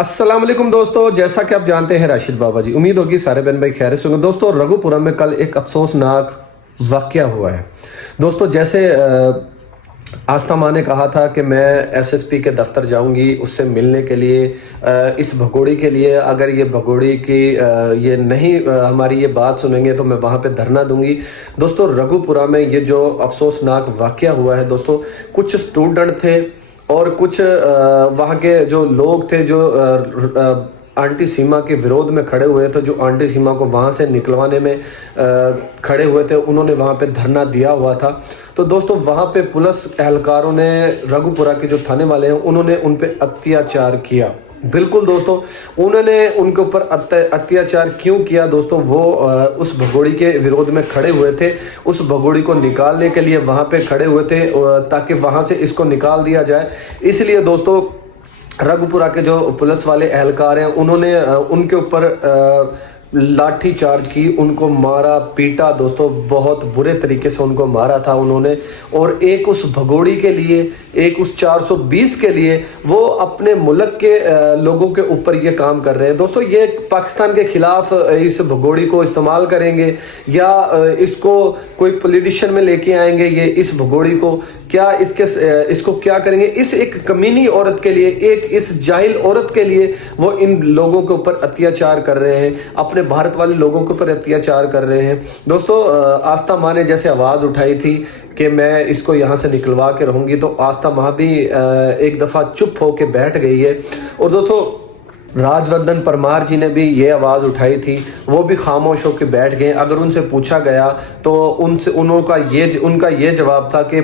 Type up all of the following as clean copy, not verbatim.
अस्सलाम वालेकुम दोस्तों, जैसा कि आप जानते हैं राशिद बाबा जी, उम्मीद होगी सारे बहन भाई खैरियत से होंगे। दोस्तों रघुपुरम में कल एक अफसोसनाक वाकया हुआ है। दोस्तों जैसे आस्था माँ ने कहा था कि मैं एसएसपी के दफ्तर जाऊंगी उससे मिलने के लिए, इस भगोड़ी के लिए, अगर ये भगोड़ी की ये नहीं हमारी ये बात सुनेंगे तो मैं वहां पे धरना दूंगी। दोस्तों रघुपुरा में ये जो अफसोसनाक वाकया हुआ है, दोस्तों कुछ स्टूडेंट थे और कुछ वहाँ के जो लोग थे जो आंटी सीमा के विरोध में खड़े हुए थे, जो आंटी सीमा को वहाँ से निकलवाने में खड़े हुए थे, उन्होंने वहाँ पे धरना दिया हुआ था। तो दोस्तों वहाँ पे पुलिस एहलकारों ने, रघुपुरा के जो थाने वाले हैं, उन्होंने उन पे अत्याचार किया। बिल्कुल दोस्तों, उन्होंने उनके ऊपर अत्याचार क्यों किया दोस्तों? वो उस भगोड़ी के विरोध में खड़े हुए थे, उस भगोड़ी को निकालने के लिए वहां पे खड़े हुए थे ताकि वहां से इसको निकाल दिया जाए। इसलिए दोस्तों रघुपुरा के जो पुलिस वाले एहलकार हैं, उन्होंने उनके ऊपर लाठी चार्ज की, उनको मारा पीटा। दोस्तों बहुत बुरे तरीके से उनको मारा था उन्होंने। और एक उस भगोड़ी के लिए, एक उस 420 के लिए वो अपने मुल्क के लोगों के ऊपर ये काम कर रहे हैं। दोस्तों ये पाकिस्तान के खिलाफ इस भगोड़ी को इस्तेमाल करेंगे या इसको कोई पॉलिटिशियन में लेके आएंगे, ये इस भगोड़ी को क्या इसको क्या करेंगे? इस एक कमीनी औरत के लिए, एक इस जाहिल औरत के लिए वो इन लोगों के ऊपर अत्याचार कर रहे हैं, अपने भारत वाले लोगों के ऊपर अत्याचार कर रहे हैं। दोस्तों आस्था माँ ने जैसे आवाज उठाई थी कि मैं इसको यहाँ से निकलवा के रहूंगी, तो आस्था माँ भी एक दफा चुप होके बैठ गई है। और दोस्तों राजवर्धन परमार जी ने भी ये आवाज़ उठाई थी, वो भी खामोश होकर बैठ गए। अगर उनसे पूछा गया तो उनका ये जवाब था कि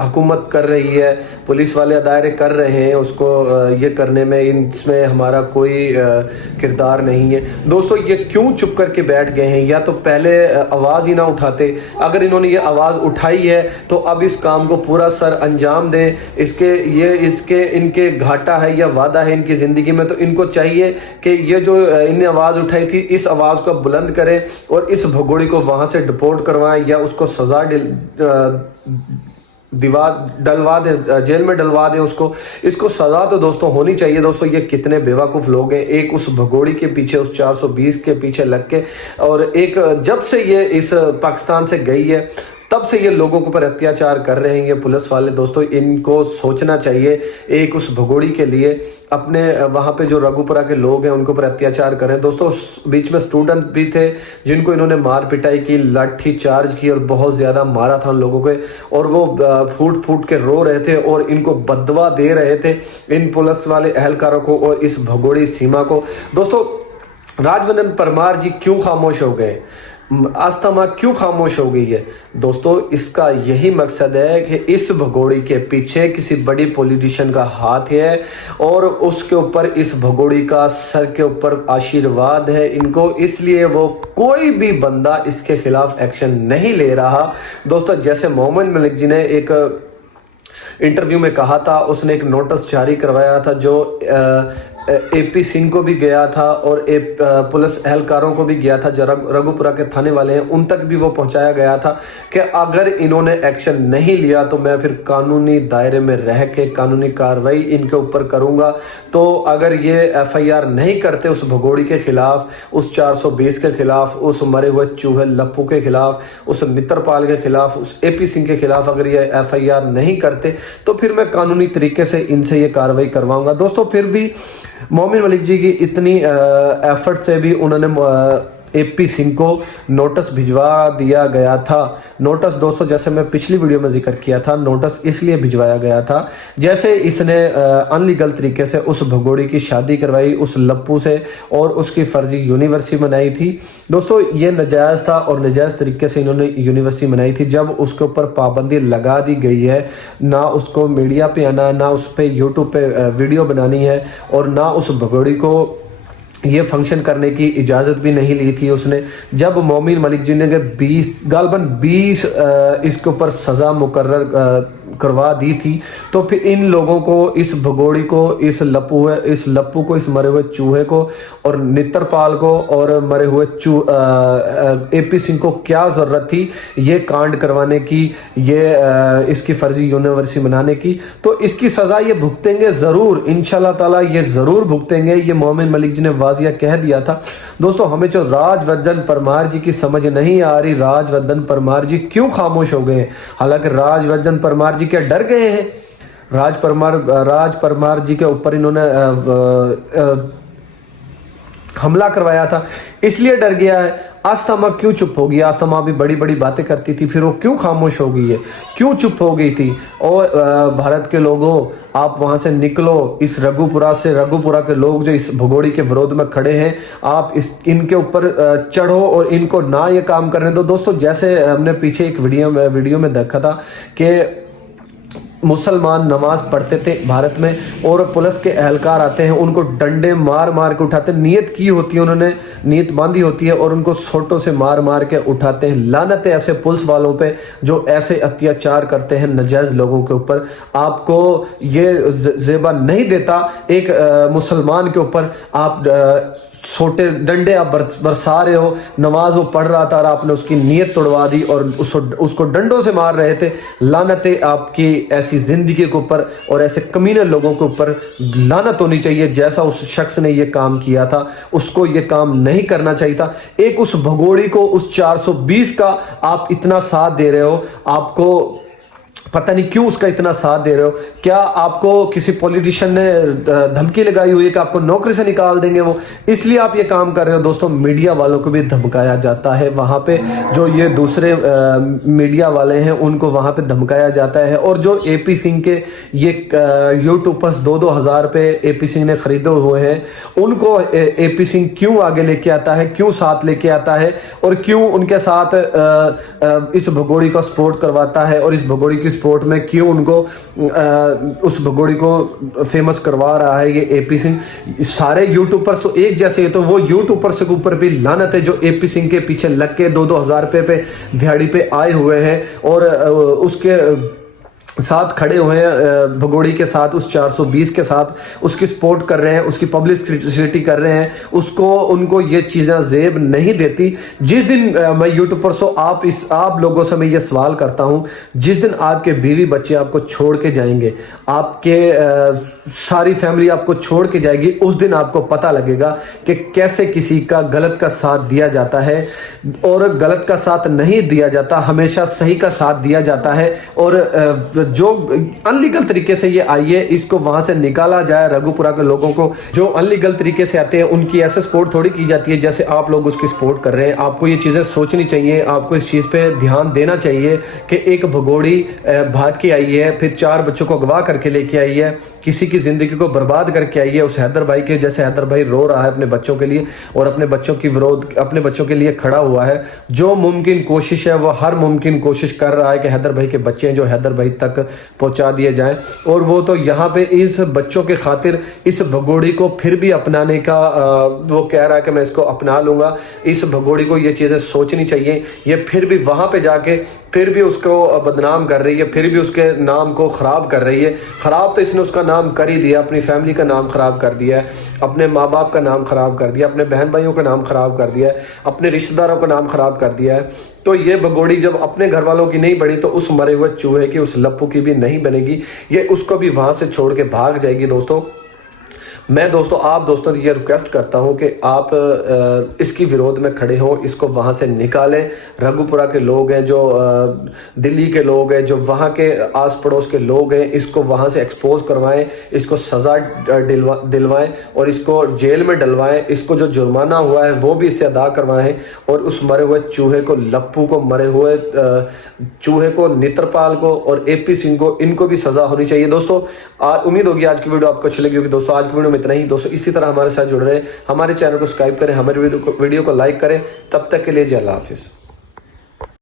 हुकूमत कर रही है, पुलिस वाले अदारे कर रहे हैं, उसको ये करने में इसमें हमारा कोई किरदार नहीं है। दोस्तों ये क्यों चुप करके बैठ गए हैं? या तो पहले आवाज़ ही ना उठाते। अगर इन्होंने ये आवाज़ उठाई है तो अब इस काम को पूरा सर अंजाम दें। इनके घाटा है या वादा है इनकी ज़िंदगी में, तो इनको चाहिए कि ये जो इनने आवाज उठाई थी, इस आवाज को बुलंद करें और इस भगोड़ी को वहां से डिपोर्ट करवाएं या उसको सजा डलवा दे, जेल में डलवा दे उसको। इसको सजा तो दोस्तों होनी चाहिए। दोस्तों ये कितने बेवकूफ लोग हैं, एक उस भगोड़ी के पीछे, उस 420 के पीछे लग के, और एक जब से ये इस पाकिस्तान से गई है तब से ये लोगों के ऊपर अत्याचार कर रहे हैं ये पुलिस वाले। दोस्तों इनको सोचना चाहिए, एक उस भगोड़ी के लिए, अपने वहां पे जो रघुपुरा के लोग हैं उनके ऊपर अत्याचार कर रहे हैं। दोस्तों बीच में स्टूडेंट भी थे जिनको इन्होंने मार पिटाई की, लाठी चार्ज की और बहुत ज्यादा मारा था उन लोगों को, और वो फूट फूट के रो रहे थे और इनको बदवा दे रहे थे इन पुलिस वाले एहलकारों को और इस भगोड़ी सीमा को। दोस्तों राजवर्धन परमार जी क्यों खामोश हो गए? आस्था माँ क्यों खामोश हो गई है? दोस्तों इसका यही मकसद है कि इस भगोड़ी के पीछे किसी बड़ी पॉलिटिशियन का हाथ है और उसके ऊपर इस भगोड़ी का सर के ऊपर आशीर्वाद है इनको, इसलिए वो कोई भी बंदा इसके खिलाफ एक्शन नहीं ले रहा। दोस्तों जैसे मोहम्मद मलिक जी ने एक इंटरव्यू में कहा था, उसने एक नोटिस जारी करवाया था जो एपी सिंह को भी गया था और पुलिस एहलकारों को भी गया था, जो रघुपुरा के थाने वाले हैं उन तक भी वो पहुंचाया गया था कि अगर इन्होंने एक्शन नहीं लिया तो मैं फिर कानूनी दायरे में रह के कानूनी कार्रवाई इनके ऊपर करूंगा। तो अगर ये एफआईआर नहीं करते उस भगोड़ी के खिलाफ, उस 420 के खिलाफ, उस मरे हुए चूहे लप्पू के खिलाफ, उस मित्रपाल के खिलाफ, उस एपी सिंह के खिलाफ अगर ये एफआईआर नहीं करते तो फिर मैं कानूनी तरीके से इनसे ये कार्रवाई करवाऊंगा। दोस्तों फिर भी मोमिन मलिक जी की इतनी एफर्ट से भी उन्होंने एपी सिंह को नोटिस भिजवा दिया गया था। नोटिस दोस्तों जैसे मैं पिछली वीडियो में जिक्र किया था, नोटिस इसलिए भिजवाया गया था जैसे इसने अनलीगल तरीके से उस भगोड़ी की शादी करवाई उस लप्पू से और उसकी फर्जी यूनिवर्सिटी बनाई थी। दोस्तों ये नजायज था और नजायज तरीके से इन्होंने यूनिवर्सिटी बनाई थी। जब उसके ऊपर पाबंदी लगा दी गई है, ना उसको मीडिया पे आना, ना उस पर यूट्यूब पे वीडियो बनानी है और ना उस भगोड़ी को ये फंक्शन करने की इजाज़त भी नहीं ली थी उसने। जब मोमिन मलिक जी ने 20 इसके ऊपर सज़ा मुकर्रर करवा दी थी, तो फिर इन लोगों को, इस भगोड़ी को, इस लप्पू को, इस मरे हुए चूहे को और नित्रपाल को और मरे हुए AP सिंह को क्या ज़रूरत थी ये कांड करवाने की, ये इसकी फर्जी यूनिवर्सिटी बनाने की। तो इसकी सज़ा ये भुगतेंगे ज़रूर, इंशाल्लाह ताला ये ज़रूर भुगतेंगे। ये मोमिन मलिक जी ने वाजिया कह दिया था। दोस्तों, हमें जो राजवर्धन परमार जी की समझ नहीं आ रही, राजवर्धन परमार जी क्यों खामोश हो गए? हालांकि राजवर्धन परमार जी क्या डर गए हैं? राज परमार जी के ऊपर इन्होंने हमला करवाया था, इसलिए डर गया है। आस्थमा क्यों चुप हो गई? आस्थमा भी बड़ी बड़ी बातें करती थी, फिर वो क्यों खामोश हो गई है, क्यों चुप हो गई थी? और भारत के लोगों, आप वहां से निकलो। इस रघुपुरा के लोग जो इस भगोड़ी के विरोध में खड़े हैं, आप इनके ऊपर चढ़ो और इनको ना ये काम करने दो। दोस्तों, जैसे हमने पीछे एक वीडियो में देखा था कि मुसलमान नमाज पढ़ते थे भारत में और पुलिस के एहलकार आते हैं, उनको डंडे मार मार के उठाते हैं। नियत की होती है, उन्होंने नियत बांधी होती है और उनको सोटों से मार मार के उठाते हैं। लानत है ऐसे पुलिस वालों पे जो ऐसे अत्याचार करते हैं नाजायज लोगों के ऊपर। आपको ये जेबा नहीं देता एक मुसलमान के ऊपर आप छोटे डंडे आप बरसा रहे हो। नमाज वो पढ़ रहा था और आपने उसकी नीयत तोड़वा दी और उसको डंडों से मार रहे थे। लानत है आपकी ऐसी जिंदगी के ऊपर और ऐसे कमीने लोगों के ऊपर लानत होनी चाहिए। जैसा उस शख्स ने ये काम किया था, उसको ये काम नहीं करना चाहिए था। एक उस भगोड़ी को, उस 420 का आप इतना साथ दे रहे हो, आपको पता नहीं क्यों उसका इतना साथ दे रहे हो। क्या आपको किसी पॉलिटिशियन ने धमकी लगाई हुई है कि आपको नौकरी से निकाल देंगे वो, इसलिए आप ये काम कर रहे हो? दोस्तों, मीडिया वालों को भी धमकाया जाता है वहां पे, जो ये दूसरे मीडिया वाले हैं उनको वहां पे धमकाया जाता है। और जो AP सिंह के ये यूट्यूबर्स 2-2 हज़ार पे AP सिंह ने खरीदे हुए हैं, उनको AP सिंह क्यों आगे लेके आता है, क्यों साथ लेके आता है और क्यों उनके साथ इस भगोड़ी का सपोर्ट करवाता है और इस भगोड़ी की स्पोर्ट में क्यों उनको उस भगोड़ी को फेमस करवा रहा है ये AP सिंह? सारे यूट्यूबर्स तो एक जैसे हैं, तो वो यूट्यूबर्स के ऊपर भी लानत है जो AP सिंह के पीछे लग के 2-2 हज़ार रुपए पे दिहाड़ी पे आए हुए हैं और उसके साथ खड़े हुए हैं, भगोड़ी के साथ, उस 420 के साथ उसकी सपोर्ट कर रहे हैं, उसकी पब्लिसिटी कर रहे हैं। उसको उनको ये चीज़ें जेब नहीं देती। जिस दिन मैं यूट्यूब पर आप लोगों से मैं ये सवाल करता हूं, जिस दिन आपके बीवी बच्चे आपको छोड़ के जाएंगे, आपके सारी फैमिली आपको छोड़ के जाएगी, उस दिन आपको पता लगेगा कि कैसे किसी का गलत का साथ दिया जाता है। और गलत का साथ नहीं दिया जाता, हमेशा सही का साथ दिया जाता है। और जो अनलीगल तरीके से ये आई है, इसको वहां से निकाला जाए। रघुपुरा के लोगों को जो अनलीगल तरीके से आते हैं उनकी ऐसे सपोर्ट थोड़ी की जाती है जैसे आप लोग उसकी सपोर्ट कर रहे हैं। आपको ये चीजें सोचनी चाहिए, आपको इस चीज पे ध्यान देना चाहिए कि एक भगोड़ी भाग के आई है, फिर 4 बच्चों को अगवा करके लेके आई है, किसी की जिंदगी को बर्बाद करके आई है। उस हैदर भाई के जैसे हैदर भाई रो रहा है अपने बच्चों के लिए और अपने बच्चों के लिए खड़ा हुआ है। जो मुमकिन कोशिश है वो हर मुमकिन कोशिश कर रहा है कि हैदर भाई के बच्चे जो हैदर भाई तक पहुंचा दिए जाएं। और वो तो यहाँ पे इस बच्चों के खातिर इस भगोड़ी को फिर भी अपनाने का वो कह रहा है कि मैं इसको अपना लूंगा। इस भगोड़ी को ये चीजें सोचनी चाहिए। ये फिर भी वहां पे जाके फिर भी उसको बदनाम कर रही है, फिर भी उसके नाम को खराब कर रही है। खराब तो इसने उसका नाम कर ही दिया, अपनी फैमिली का नाम खराब कर दिया है, अपने माँ बाप का नाम खराब कर दिया, अपने बहन भाइयों का नाम खराब कर दिया है, अपने रिश्तेदारों का नाम खराब कर दिया है। तो ये भगोड़ी जब अपने घर वालों की नहीं बनी तो उस मरे हुए चूहे की, उस लप्पू की भी नहीं बनेगी। ये उसको भी वहां से छोड़ के भाग जाएगी। दोस्तों, मैं आप दोस्तों से ये रिक्वेस्ट करता हूं कि आप इसकी विरोध में खड़े हो, इसको वहां से निकालें। रघुपुरा के लोग हैं, जो दिल्ली के लोग हैं, जो वहां के आस पड़ोस के लोग हैं, इसको वहां से एक्सपोज करवाएं, इसको सजा दिलवाएं और इसको जेल में डलवाएं। इसको जो जुर्माना हुआ है वो भी इससे अदा करवाएं और उस मरे हुए चूहे को, लप्पू को, मरे हुए चूहे को, नित्रपाल को और AP सिंह को, इनको भी सजा होनी चाहिए। दोस्तों, उम्मीद होगी आज की वीडियो आपको अच्छी लगी होगी। दोस्तों, आज की वीडियो में इतना ही। दोस्तों, इसी तरह हमारे साथ जुड़ रहे हैं, हमारे चैनल को सब्सक्राइब करें, हमारे वीडियो को लाइक करें। तब तक के लिए जय अल्लाह हाफिज।